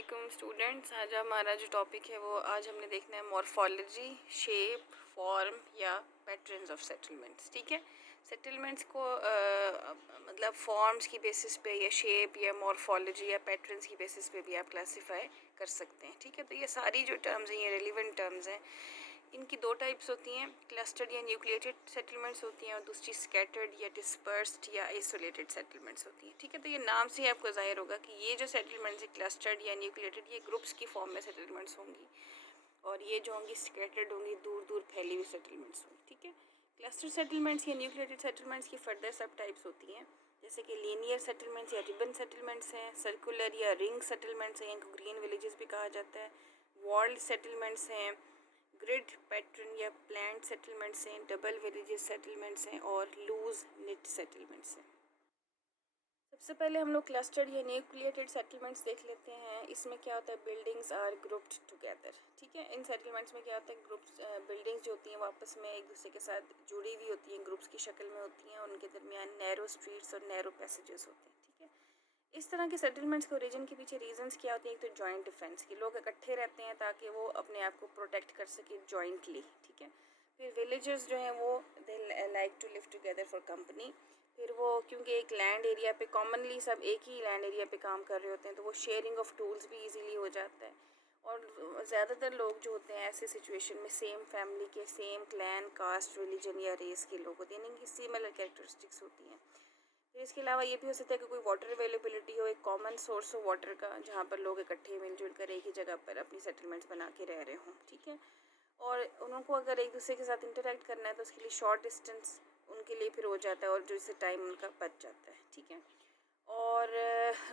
वालेकुम स्टूडेंट्स। आज हमारा जो टॉपिक है वो आज हमने देखना है मॉर्फोलॉजी, शेप, फॉर्म या पैटर्न्स ऑफ सेटलमेंट्स। ठीक है, सेटलमेंट्स को मतलब फॉर्म्स की बेसिस पे या शेप या मॉर्फोलॉजी या पैटर्न्स की बेसिस पे भी आप क्लासिफाई कर सकते हैं। ठीक है, तो ये सारी जो टर्म्स हैं ये रेलिवेंट टर्म्स हैं। इनकी दो टाइप्स होती हैं, क्लस्टर्ड या न्यूक्लिएटेड सेटलमेंट्स होती हैं और दूसरी स्कैटर्ड या डिस्पर्स्ड या आइसोलेटेड सेटलमेंट्स होती हैं। ठीक है, तो ये नाम से ही आपको जाहिर होगा कि ये जो सेटलमेंट्स है क्लस्टर्ड या न्यूक्लिएटेड, ये ग्रुप्स की फॉर्म में सेटलमेंट्स होंगी और ये जो होंगी स्कैटर्ड होंगी, दूर दूर फैली हुई सेटलमेंट्स होंगी। ठीक है, क्लस्टर सेटलमेंट्स या न्यूक्लिएटेड सेटलमेंट्स की फर्दर सब टाइप्स होती हैं, जैसे कि लीनियर सेटलमेंट्स या रिबन सेटलमेंट्स हैं, सर्कुलर या रिंग सेटलमेंट्स हैं, इनको ग्रीन विलेजेस भी कहा जाता है, वॉल्ड सेटलमेंट्स हैं, ग्रिड पैटर्न या प्लान्ड सेटलमेंट्स हैं, डबल विलेजेस सेटलमेंट्स हैं और लूज निट सेटलमेंट्स हैं। सबसे पहले हम लोग क्लस्टर्ड या न्यूक्लिएटेड सेटलमेंट्स देख लेते हैं। इसमें क्या होता है, बिल्डिंग्स आर ग्रुप्ड टुगेदर। ठीक है, इन सेटलमेंट्स में क्या होता है, ग्रुप्स बिल्डिंग्स जो होती हैं वो आपस में एक दूसरे के साथ जुड़ी हुई होती हैं, ग्रुप्स की शक्ल में होती हैं और उनके दरमियान नैरो स्ट्रीट्स और नैरो पैसेजेस होते हैं। ठीक है, इस तरह के सेटलमेंट्स के ओरिजिन के पीछे रीजंस क्या होते हैं, एक तो जॉइंट डिफेंस की, लोग इकट्ठे रहते हैं ताकि वो अपने आप को प्रोटेक्ट कर सके जॉइंटली। ठीक है, फिर विलेजर्स जो हैं वो they like to live together for company. फिर वो क्योंकि एक लैंड एरिया पे कॉमनली सब एक ही लैंड एरिया पे काम कर रहे होते हैं तो वो शेयरिंग ऑफ टूल्स भी इजीली हो जाता है। और ज़्यादातर लोग जो होते हैं ऐसे सिचुएशन में सेम फैमिली के, सेम क्लैन, कास्ट, रिलीजन या रेस के लोग होते हैं, इनकी सिमिलर कैरेक्टरिस्टिक्स होती हैं। फिर इसके अलावा ये भी हो सकता है कि कोई वाटर अवेलेबिलिटी हो, एक कॉमन सोर्स हो वाटर का, जहाँ पर लोग इकट्ठे मिलजुल कर एक ही जगह पर अपनी सेटलमेंट्स बना के रह रहे हों। ठीक है, और उनको अगर एक दूसरे के साथ इंटरेक्ट करना है तो उसके लिए शॉर्ट डिस्टेंस उनके लिए फिर हो जाता है और जो इससे टाइम उनका बच जाता है। ठीक है, और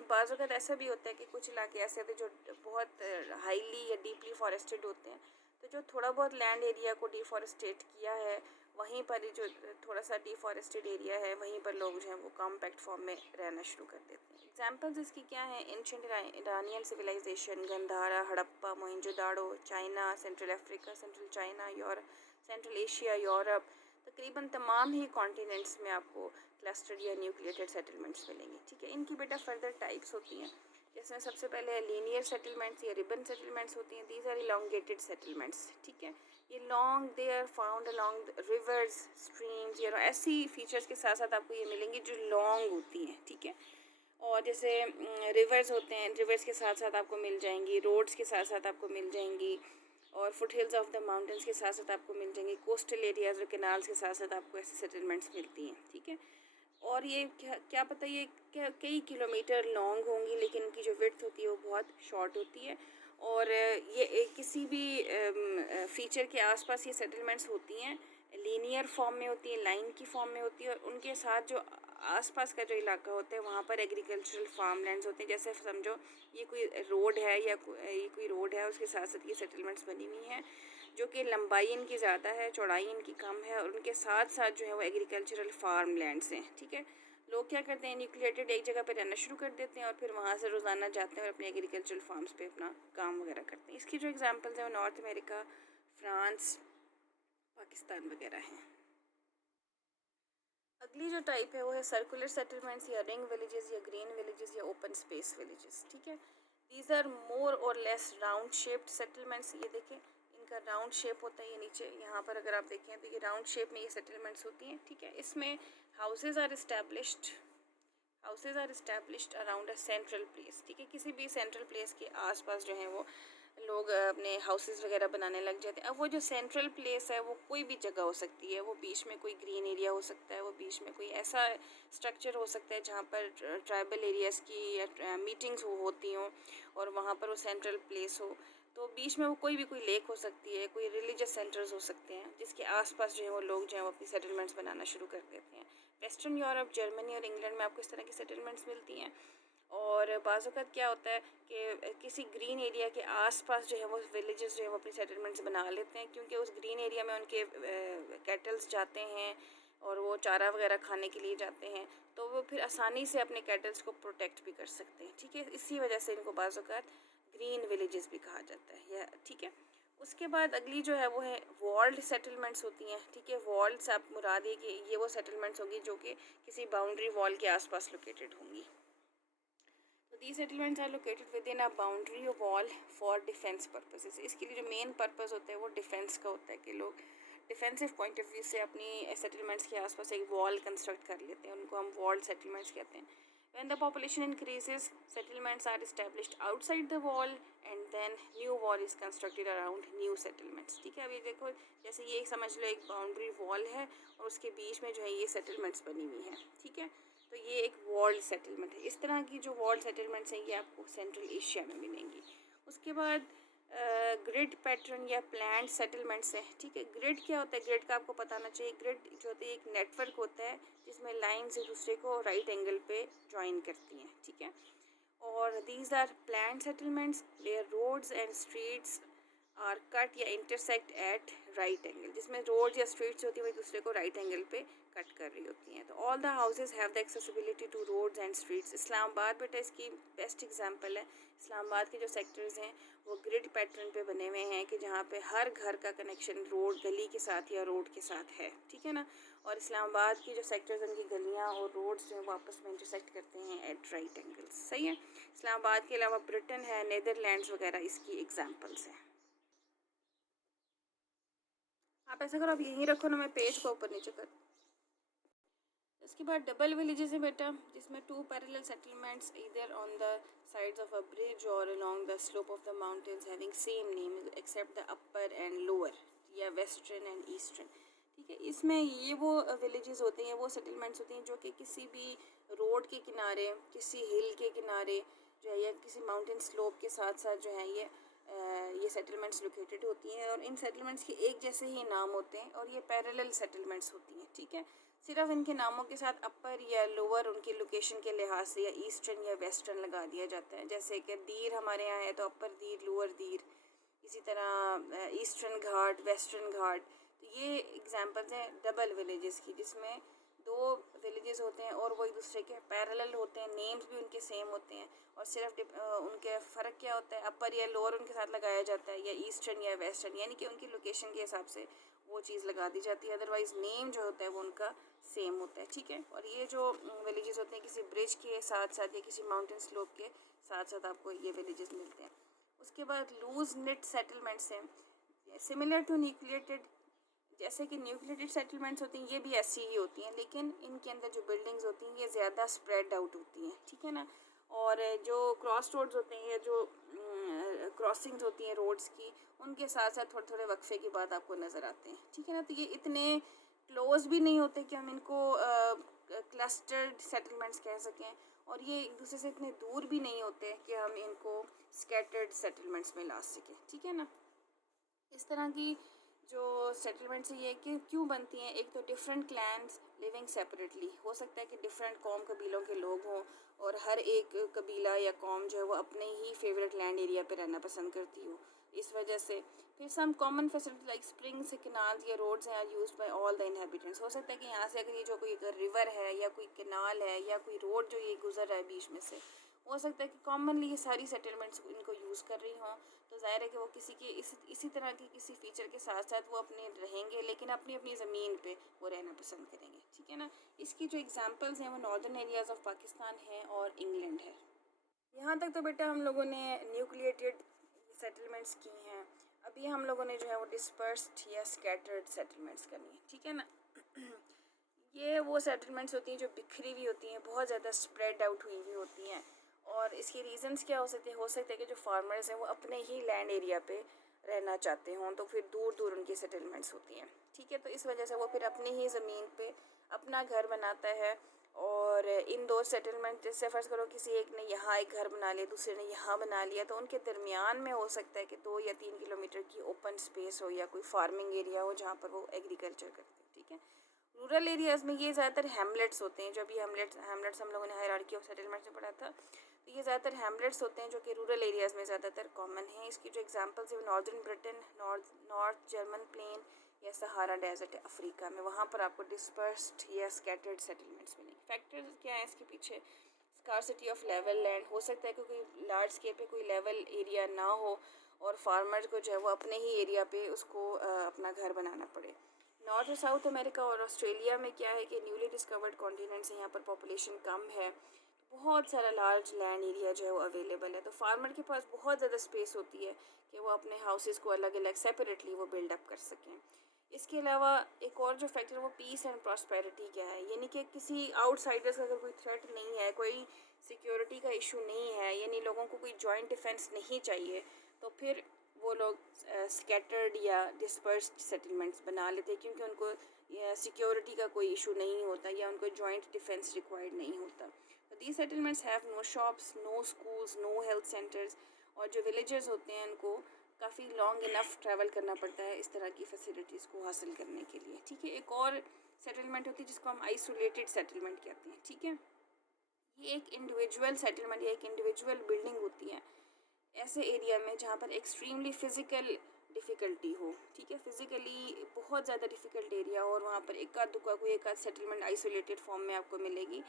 बाज़ वक़्त ऐसा भी होता है कि कुछ इलाके ऐसे होते हैं जो बहुत हाईली या डीपली फॉरेस्टेड होते हैं, तो जो थोड़ा बहुत लैंड एरिया को डिफॉरेस्टेट किया है वहीं पर ही जो थोड़ा सा डिफॉरेस्टेड एरिया है वहीं पर लोग जो हैं वो कॉम्पैक्ट फॉर्म में रहना शुरू कर देते हैं। एग्जांपल्स इसकी क्या हैं, ancient Iranian civilisation, Gandhara, Harappa, Mohenjodaro, China, central Africa, central China, central Asia, Europe, तकरीबन तमाम ही कॉन्टिनेंट्स में आपको क्लस्टर्ड या न्यूक्लिएटेड सेटलमेंट्स मिलेंगे। ठीक है, इनकी बेटा फर्दर टाइप्स होती हैं, जिसमें सबसे पहले लीनियर सेटलमेंट्स या रिबन सेटलमेंट्स होती हैं। These are elongated settlements. ठीक है, ये long they are found along rivers, streams, ऐसी फीचर्स के साथ साथ आपको ये मिलेंगी जो लॉन्ग होती हैं। ठीक है, और जैसे रिवर्स होते हैं, रिवर्स के साथ साथ आपको मिल जाएंगी, रोड्स के साथ साथ आपको मिल जाएंगी और foot hills of the mountains के साथ साथ आपको मिल जाएंगी, कोस्टल एरियाज और कैनाल्स के साथ साथ आपको ऐसी सेटलमेंट्स मिलती हैं। ठीक है, और ये क्या पता ये कई किलोमीटर लॉन्ग होंगी लेकिन इनकी जो विड्थ होती है वो बहुत शॉर्ट होती है और ये किसी भी फीचर के आसपास ये सेटलमेंट्स होती हैं, लीनियर फॉर्म में होती है, लाइन की फॉर्म में होती है और उनके साथ जो आसपास का जो इलाका होता है वहाँ पर एग्रीकल्चरल फार्म लैंड्स होते हैं। जैसे समझो ये कोई रोड है या ये कोई रोड है, उसके साथ साथ ये सेटलमेंट्स बनी हुई हैं जो कि लंबाई इनकी ज़्यादा है, चौड़ाई इनकी कम है और उनके साथ साथ जो है वो एग्रीकल्चरल फार्म लैंड्स हैं। ठीक है, लोग क्या करते हैं, न्यूक्लिएटेड एक जगह पे रहना शुरू कर देते हैं और फिर वहाँ से रोज़ाना जाते हैं और अपने एग्रीकल्चरल फार्म्स पे अपना काम वगैरह करते हैं। इसकी जो एग्जांपल्स हैं वो नॉर्थ अमेरिका, फ्रांस, पाकिस्तान वगैरह हैं। अगली जो टाइप है वो है सर्कुलर सेटलमेंट्स या रिंग विलेजेस या ग्रीन विलेजेस या ओपन स्पेस विलेजेस। ठीक है, दीज आर मोर और लेस राउंड शेप्ड सेटलमेंट्स। ये देखें, इनका राउंड शेप होता है, ये नीचे यहाँ पर अगर आप देखें तो ये राउंड शेप में ये सेटलमेंट्स होती हैं। ठीक है, इसमें houses are established around a central place. ठीक है, किसी भी सेंट्रल प्लेस के आसपास जो है वो लोग अपने हाउसेस वगैरह बनाने लग जाते हैं। अब वो जो सेंट्रल प्लेस है वो कोई भी जगह हो सकती है, वो बीच में कोई ग्रीन एरिया हो सकता है, वो बीच में कोई ऐसा स्ट्रक्चर हो सकता है जहाँ पर ट्राइबल एरियाज़ की या मीटिंग्स होती हों और वहाँ पर वो सेंट्रल प्लेस हो। तो बीच में वो कोई भी कोई लेक हो सकती है, कोई रिलीजियस सेंटर्स हो सकते हैं जिसके आसपास जो है वो लोग जो है वो अपनी सेटलमेंट्स बनाना शुरू कर देते हैं। वेस्टर्न यूरोप, जर्मनी और इंग्लैंड में आपको इस तरह की सेटलमेंट्स मिलती हैं और बाज़ वक़्त क्या होता है कि किसी ग्रीन एरिया के आसपास जो है वो विलेजेस जो है वो अपनी सेटलमेंट्स बना लेते हैं क्योंकि उस ग्रीन एरिया में उनके कैटल्स जाते हैं और वो चारा वगैरह खाने के लिए जाते हैं, तो वो फिर आसानी से अपने कैटल्स को प्रोटेक्ट भी कर सकते हैं। ठीक है, इसी वजह से इनको बाज़ वक़्त ग्रीन विलेजेस भी कहा जाता है। या ठीक है, उसके बाद अगली जो है वो है वॉल्ड सेटलमेंट्स होती हैं। ठीक है, वॉल्ड से आप मुराद है कि ये वो सेटलमेंट्स होगी जो कि किसी बाउंड्री वॉल के आसपास लोकेटेड होंगी। तो these settlements are located within a boundary wall for defense purposes. इसके लिए जो मेन पर्पस होता है वो डिफेंस का होता है कि लोग डिफेंसिव पॉइंट ऑफ व्यू से अपनी सेटलमेंट्स के आसपास एक वॉल कंस्ट्रक्ट कर लेते हैं, उनको हम वॉल सेटलमेंट्स कहते हैं. When the population increases, settlements are established outside the wall and then new wall is constructed around new settlements. ठीक है, अब ये देखो जैसे ये समझ लो एक बाउंड्री वॉल है और उसके बीच में जो है ये सेटलमेंट्स बनी हुई हैं. ठीक है, तो ये एक वॉल्ड सेटलमेंट है. इस तरह की जो वॉल्ड सेटलमेंट्स हैं ये आपको सेंट्रल एशिया में मिलेंगी. उसके बाद ग्रिड पैटर्न या प्लान्ड सेटलमेंट्स हैं. ठीक है, ग्रिड क्या होता है? ग्रिड का आपको पता होना चाहिए. ग्रिड जो होती है एक नेटवर्क होता है जिसमें लाइन्स एक दूसरे को राइट एंगल पे ज्वाइन करती हैं. ठीक है, और these are planned settlements where roads and streets are cut या इंटरसेक्ट एट राइट एंगल, जिसमें रोड या स्ट्रीट्स होती है वो एक दूसरे को राइट एंगल पे कट कर रही होती हैं. तो all the houses have the accessibility to roads and streets. Islamabad बेटा इसकी बेस्ट एग्जांपल है. इस्लामाबाद के जो सेक्टर्स हैं वो ग्रिड पैटर्न पे बने हुए हैं कि जहाँ पे हर घर का कनेक्शन रोड गली के साथ या रोड के साथ है. ठीक है ना, और इस्लामाबाद की जो सेक्टर्स हैं उनकी गलियाँ और रोड्स जो हैं वो आपस में इंटरसेक्ट करते हैं एट राइट एंगल्स. सही है. इस्लामाबाद के अलावा ब्रिटेन है, नीदरलैंड्स वगैरह इसकी एग्जाम्पल्स हैं. आप ऐसा करो, आप यहीं रखो ना, मैं पेज को ऊपर नीचे कर. इसके बाद डबल विलेजेस है बेटा, जिसमें two parallel settlements either on the sides of a bridge और along the slope of the mountains having same name except the upper and lower या वेस्टर्न एंड ईस्टर्न. ठीक है, इसमें ये वो विलेजेस होते हैं, वो सेटलमेंट्स होती हैं जो कि किसी भी रोड के किनारे, किसी हिल के किनारे जो है या किसी माउंटेन स्लोप के साथ साथ जो है ये सेटलमेंट्स लोकेटेड होती हैं. और इन सेटलमेंट्स के एक जैसे ही नाम होते हैं और ये पैरेलल सेटलमेंट्स होती हैं. ठीक है, सिर्फ इनके नामों के साथ अपर या लोअर उनकी लोकेशन के लिहाज से या ईस्टर्न या वेस्टर्न लगा दिया जाता है. जैसे कि दीर हमारे यहाँ है तो अपर दीर, लोअर दीर. इसी तरह ईस्टर्न घाट, वेस्टर्न घाट. तो ये एग्जांपल्स हैं डबल विलेजेस की, जिसमें दो विलेजेस होते हैं और वो एक दूसरे के पैरेलल होते हैं, नेम्स भी उनके सेम होते हैं और सिर्फ उनके फ़र्क क्या होता है, अपर या लोअर उनके साथ लगाया जाता है या ईस्टर्न या वेस्टर्न, यानी कि उनकी लोकेशन के हिसाब से वो चीज़ लगा दी जाती है. अदरवाइज़ नेम जो होता है वो उनका सेम होता है. ठीक है, और ये जो विलेजेस होते हैं किसी ब्रिज के साथ साथ या किसी माउंटेन स्लोप के साथ साथ आपको ये विलेजेस मिलते हैं. उसके बाद लूज निट सेटलमेंट्स हैं सिमिलर टू न्यूक्लिएटेड. जैसे कि न्यूक्लिएटेड सेटलमेंट्स होती हैं ये भी ऐसी ही होती हैं, लेकिन इनके अंदर जो बिल्डिंग्स होती हैं ये ज़्यादा स्प्रेड आउट होती हैं. ठीक है ना, और जो क्रॉस रोड्स होते हैं या जो क्रॉसिंग्स होती हैं रोड्स की, उनके साथ साथ थोड़े थोड़े वक्फे के बाद आपको नज़र आते हैं. ठीक है ना, तो ये इतने क्लोज भी नहीं होते कि हम इनको क्लस्टर्ड सेटलमेंट्स कह सकें, और ये एक दूसरे से इतने दूर भी नहीं होते कि हम इनको स्कैटर्ड सेटलमेंट्स में ला सकें. ठीक है ना, इस तरह की जो सेटलमेंट्स ये कि क्यों बनती हैं, एक तो डिफरेंट क्लैन्स लिविंग सेपरेटली. हो सकता है कि डिफरेंट कौम कबीलों के लोग हों और हर एक कबीला या कौम जो है वो अपने ही फेवरेट लैंड एरिया पे रहना पसंद करती हो, इस वजह से. फिर some common facility like springs, canals या roads are use by all the inhabitants. हो सकता है कि यहाँ से अगर ये जो कोई रिवर है या कोई कैनाल है या कोई रोड जो ये गुजर रहा है बीच में से, हो सकता है कि कॉमनली ये सारी सेटलमेंट्स इनको यूज़ कर रही हों. तो ज़ाहिर है कि वो किसी की इसी तरह की किसी फ़ीचर के साथ साथ वो अपने रहेंगे, लेकिन अपनी अपनी ज़मीन पे वो रहना पसंद करेंगे. ठीक है ना, इसकी जो एग्जांपल्स हैं वो नॉर्दर्न एरियाज़ ऑफ पाकिस्तान है और इंग्लैंड है. यहाँ तक तो बेटा हम लोगों ने न्यूक्लिएटेड सेटलमेंट्स की हैं. अभी हम लोगों ने जो है वो डिस्पर्स्ड या स्कैटर्ड सेटलमेंट्स करनी है. ठीक है ना, ये वो सेटलमेंट्स होती हैं जो बिखरी हुई होती हैं, बहुत ज़्यादा स्प्रेड आउट हुई हुई होती हैं. और इसकी रीज़न्स क्या हो सकते हैं? हो सकता है कि जो फार्मर्स हैं वो अपने ही लैंड एरिया पे रहना चाहते हों, तो फिर दूर दूर उनकी सेटलमेंट्स होती हैं. ठीक है, तो इस वजह से वो फिर अपनी ही ज़मीन पे अपना घर बनाता है. और इन दो सेटलमेंट, जैसे फ़र्ज़ करो किसी एक ने यहाँ एक घर बना लिया, दूसरे ने यहाँ बना लिया, तो उनके दरमियान में हो सकता है कि 2 या 3 किलोमीटर की ओपन स्पेस हो या कोई फार्मिंग एरिया हो जहाँ पर वो एग्रीकल्चर करते हैं. ठीक है, रूरल एरियाज़ में ये ज़्यादातर हैमलेट्स होते हैं. जो अभी हैमलेट्स हम लोगों ने हायरार्की ऑफ सेटलमेंट में पढ़ा था, तो ये ज़्यादातर हैमलेट्स होते हैं जो कि रूरल एरियाज़ में ज़्यादातर कॉमन हैं. इसकी जो एग्जांपल्स है northern Britain, north German plain या सहारा डेजर्ट अफ्रीका में, वहाँ पर आपको डिस्पर्स्ड या स्कैटर्ड सेटलमेंट्स मिलेंगे. फैक्टर्स क्या है इसके पीछे? Scarcity of level land. हो सकता है कि कोई लार्ज स्केल पे कोई लेवल एरिया ना हो और फार्मर को जो है वो अपने ही एरिया पे उसको अपना घर बनाना पड़े. नॉर्थ और साउथ अमेरिका और ऑस्ट्रेलिया में क्या है कि न्यूली डिस्कवर्ड कॉन्टिनेंट्स हैं, यहाँ पर पॉपुलेशन कम है. बहुत सारा लार्ज लैंड एरिया जो है वो अवेलेबल है, तो फार्मर के पास बहुत ज़्यादा स्पेस होती है कि वो अपने हाउसेस को अलग अलग सेपरेटली वो बिल्डअप कर सकें। इसके अलावा एक और जो फैक्टर है वो पीस एंड प्रॉस्पेरिटी का है, यानी कि किसी आउटसाइडर्स का अगर कोई थ्रेट नहीं है, कोई सिक्योरिटी का इशू नहीं है, यानी लोगों को कोई जॉइंट डिफेंस नहीं चाहिए, तो फिर वो लोग स्कैटर्ड या डिस्पर्स्ड सेटलमेंट्स बना लेते हैं, क्योंकि उनको सिक्योरिटी का कोई इशू नहीं होता या उनको जॉइंट डिफेंस रिक्वायर्ड नहीं होता। तो these settlements have no shops, no schools, no health centres, और जो विलेजर्स होते हैं उनको काफ़ी लॉन्ग इनफ ट्रैवल करना पड़ता है इस तरह की फैसिलिटीज़ को हासिल करने के लिए। ठीक है, एक और सेटलमेंट होती है जिसको हम आइसोलेटेड सेटलमेंट कहते हैं। ठीक है, ये एक इंडिविजुअल सेटलमेंट या एक इंडिविजुअल बिल्डिंग होती है ऐसे एरिया में जहाँ पर एक्सट्रीमली फ़िज़िकल डिफ़िकल्टी हो। ठीक है, फ़िज़िकली बहुत ज़्यादा डिफ़िकल्ट एरिया हो और वहाँ पर एक आध दुका कोई एक आध सेटलमेंट आइसोलेटेड फॉर्म में आपको मिलेगी,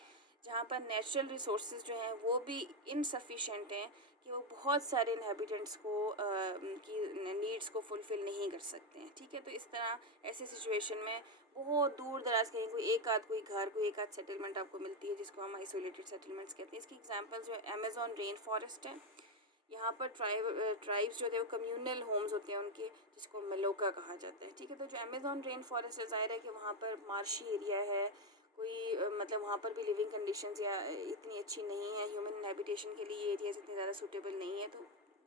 जहाँ पर नेचुरल रिसोर्सेज जो हैं वो भी इनसफिशेंट हैं कि वो बहुत सारे इनहेबिटेंट्स को की नीड्स को फुलफ़िल नहीं कर सकते हैं। ठीक है, तो इस तरह ऐसी सिचुएशन में बहुत दूर दराज कहीं कोई एक आध सेटलमेंट आपको मिलती है जिसको हम आइसोलेटेड सेटलमेंट्स कहते हैं। इसकी एग्जांपल जो है अमेज़ॉन रेन फॉरेस्ट है। यहाँ पर ट्राइब्स जो थे वो कम्यूनल होम्स होते हैं उनके, जिसको मलोका कहा जाता है। ठीक है, तो जो अमेज़ॉन रेन फॉरेस्ट है, ज़ाहिर है कि वहाँ पर मार्शी एरिया है, कोई मतलब वहाँ पर भी लिविंग कंडीशंस या इतनी अच्छी नहीं है, ह्यूमन हैबिटेशन के लिए ये एरियाज़ इतनी ज़्यादा सूटेबल नहीं है, तो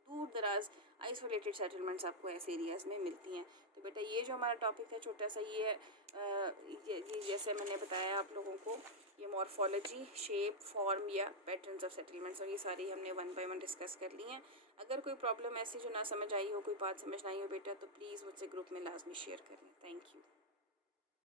दूर दराज आइसोलेटेड सेटलमेंट्स आपको ऐसे एरियाज़ में मिलती हैं। तो बेटा ये जो हमारा टॉपिक है छोटा सा, ये जैसे मैंने बताया आप लोगों को, ये मॉर्फोलॉजी, शेप, फॉर्म या पैटर्न्स ऑफ सेटलमेंट्स, और ये सारी हमने वन बाय वन डिस्कस कर ली हैं। अगर कोई प्रॉब्लम ऐसी जो ना समझ आई हो, कोई बात समझ ना आई हो बेटा, तो प्लीज़ मुझसे ग्रुप में लाजमी शेयर करें। Thank you.